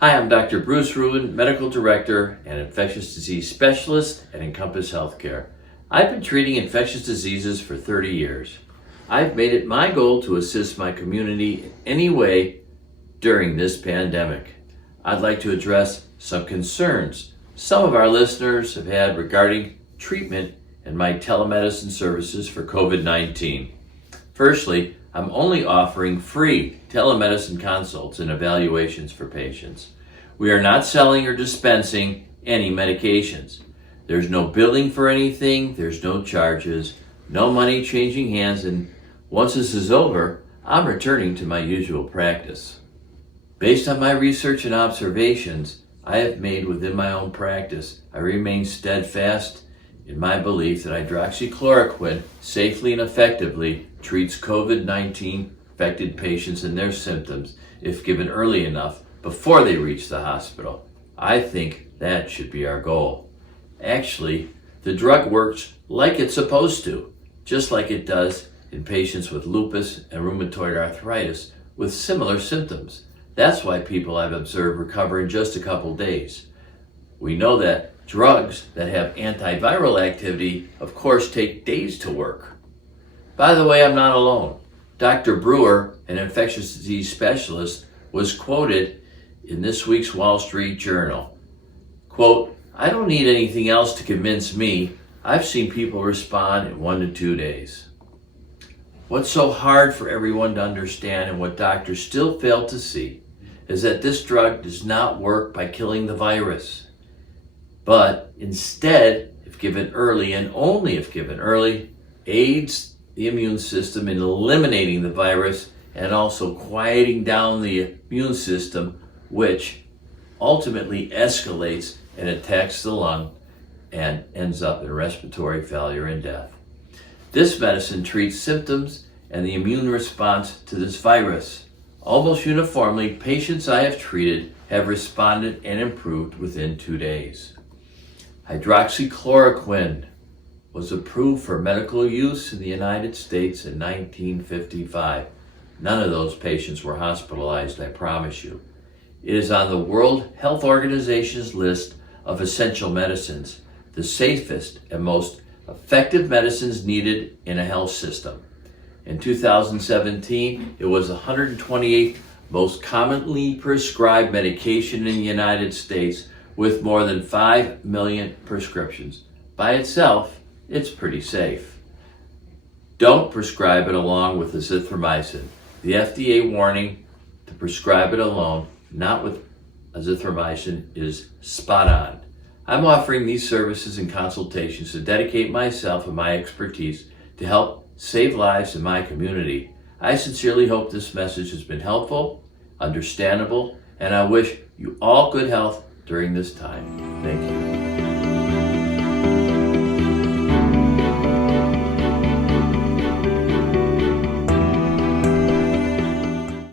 Hi, I'm Dr. Bruce Ruben, Medical Director and Infectious Disease Specialist at Encompass Healthcare. I've been treating infectious diseases for 30 years. I've made it my goal to assist my community in any way during this pandemic. I'd like to address some concerns some of our listeners have had regarding treatment and my telemedicine services for COVID-19. Firstly, I'm only offering free telemedicine consults and evaluations for patients. We are not selling or dispensing any medications. There's no billing for anything, there's no charges, no money changing hands, and once this is over, I'm returning to my usual practice. Based on my research and observations I have made within my own practice, I remain steadfast in my belief that hydroxychloroquine safely and effectively treats COVID-19 affected patients and their symptoms if given early enough before they reach the hospital. I think that should be our goal. Actually, the drug works like it's supposed to, just like it does in patients with lupus and rheumatoid arthritis with similar symptoms. That's why people I've observed recover in just a couple days. We know that drugs that have antiviral activity, of course, take days to work. By the way, I'm not alone. Dr. Brewer, an infectious disease specialist, was quoted in this week's Wall Street Journal. Quote, "I don't need anything else to convince me. I've seen people respond in 1 to 2 days." What's so hard for everyone to understand and what doctors still fail to see is that this drug does not work by killing the virus, but instead, if given early and only if given early, aids the immune system in eliminating the virus and also quieting down the immune system, which ultimately escalates and attacks the lung and ends up in respiratory failure and death. This medicine treats symptoms and the immune response to this virus. Almost uniformly, patients I have treated have responded and improved within 2 days. Hydroxychloroquine was approved for medical use in the United States in 1955. None of those patients were hospitalized, I promise you. It is on the World Health Organization's list of essential medicines, the safest and most effective medicines needed in a health system. In 2017, it was the 128th most commonly prescribed medication in the United States with more than 5 million prescriptions. By itself, it's pretty safe. Don't prescribe it along with azithromycin. The FDA warning to prescribe it alone, not with azithromycin, is spot on. I'm offering these services and consultations to dedicate myself and my expertise to help save lives in my community. I sincerely hope this message has been helpful, understandable, and I wish you all good health during this time. Thank you.